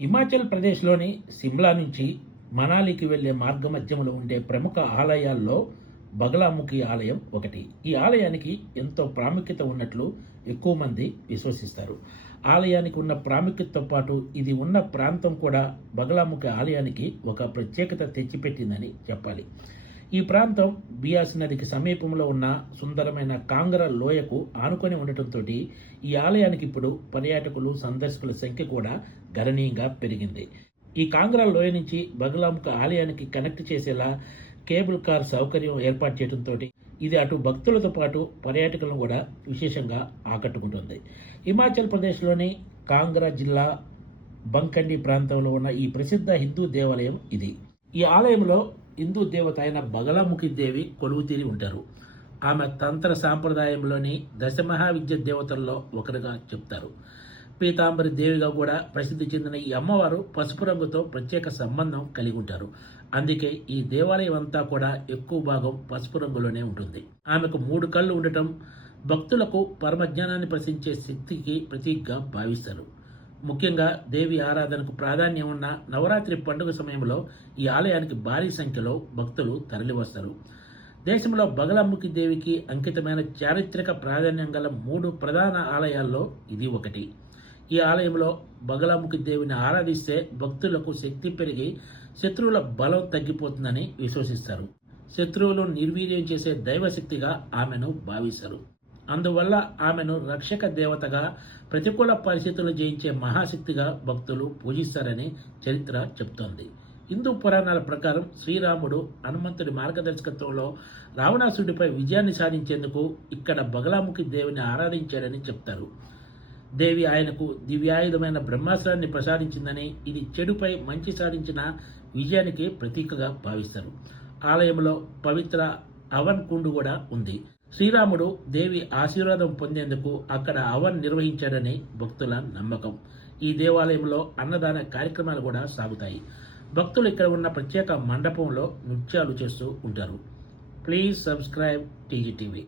హిమాచల్ ప్రదేశ్లోని సిమ్లా నుంచి మనాలికి వెళ్లే మార్గమధ్యంలో ఉండే ప్రముఖ ఆలయాల్లో బగలాముఖి ఆలయం ఒకటి. ఈ ఆలయానికి ఎంతో ప్రాముఖ్యత ఉన్నట్లు ఎక్కువ మంది విశ్వసిస్తారు. ఆలయానికి ఉన్న ప్రాముఖ్యతతో పాటు ఇది ఉన్న ప్రాంతం కూడా బగలాముఖి ఆలయానికి ఒక ప్రత్యేకత తెచ్చిపెట్టిందని చెప్పాలి. ఈ ప్రాంతం బియాస్ నదికి సమీపంలో ఉన్న సుందరమైన కాంగ్రా లోయకు ఆనుకొని ఉండటంతో ఈ ఆలయానికి ఇప్పుడు పర్యాటకులు సందర్శకుల సంఖ్య కూడా గణనీయంగా పెరిగింది. ఈ కాంగ్రా లోయ నుంచి బగలాముఖి ఆలయానికి కనెక్ట్ చేసేలా కేబుల్ కార్ సౌకర్యం ఏర్పాటు చేయడంతో ఇది అటు భక్తులతో పాటు పర్యాటకులను కూడా విశేషంగా ఆకట్టుకుంటుంది. హిమాచల్ ప్రదేశ్లోని కాంగ్రా జిల్లా బంకండి ప్రాంతంలో ఉన్న ఈ ప్రసిద్ధ హిందూ దేవాలయం ఇది. ఈ ఆలయంలో హిందూ దేవత అయిన బగలాముఖి దేవి కొలువుతీరి ఉంటారు. ఆమె తంత్ర సాంప్రదాయంలోని దశమహావిద్య దేవతల్లో ఒకరిగా చెప్తారు. పీతాంబరి దేవిగా కూడా ప్రసిద్ధి చెందిన ఈ అమ్మవారు పసుపు రంగుతో ప్రత్యేక సంబంధం కలిగి ఉంటారు. అందుకే ఈ దేవాలయం అంతా కూడా ఎక్కువ భాగం పసుపు రంగులోనే ఉంటుంది. ఆమెకు 3 కళ్ళు ఉండటం భక్తులకు పరమజ్ఞానాన్ని ప్రశ్నించే శక్తికి ప్రతీకగా భావిస్తారు. ముఖ్యంగా దేవి ఆరాధనకు ప్రాధాన్యం ఉన్న నవరాత్రి పండుగ సమయంలో ఈ ఆలయానికి భారీ సంఖ్యలో భక్తులు తరలివస్తారు. దేశంలో బగలాముఖి దేవికి అంకితమైన చారిత్రక ప్రాధాన్యం గల 3 ప్రధాన ఆలయాల్లో ఇది ఒకటి. ఈ ఆలయంలో బగలాముఖి దేవిని ఆరాధిస్తే భక్తులకు శక్తి పెరిగి శత్రువుల బలం తగ్గిపోతుందని విశ్వసిస్తారు. శత్రువులు నిర్వీర్యం చేసే దైవశక్తిగా ఆమెను భావిస్తారు. అందువల్ల ఆమెను రక్షక దేవతగా, ప్రతికూల పరిస్థితులు జయించే మహాశక్తిగా భక్తులు పూజిస్తారని చరిత్ర చెబుతోంది. హిందూ పురాణాల ప్రకారం శ్రీరాముడు హనుమంతుడి మార్గదర్శకత్వంలో రావణాసుడిపై విజయాన్ని సాధించేందుకు ఇక్కడ బగలాముఖి దేవిని ఆరాధించారని చెప్తారు. దేవి ఆయనకు దివ్యాయుధమైన బ్రహ్మాస్త్రాన్ని ప్రసాదించిందని, ఇది చెడుపై మంచి సాధించిన విజయానికి ప్రతీకగా భావిస్తారు. ఆలయంలో పవిత్ర అవన్ కుండు కూడా ఉంది. శ్రీరాముడు దేవి ఆశీర్వాదం పొందేందుకు అక్కడ అవన్ నిర్వహించాడని భక్తుల నమ్మకం. ఈ దేవాలయంలో అన్నదాన కార్యక్రమాలు కూడా సాగుతాయి. భక్తులు ఇక్కడ ఉన్న ప్రత్యేక మండపంలో నృత్యాలు చేస్తూ ఉంటారు. Please subscribe TGTV.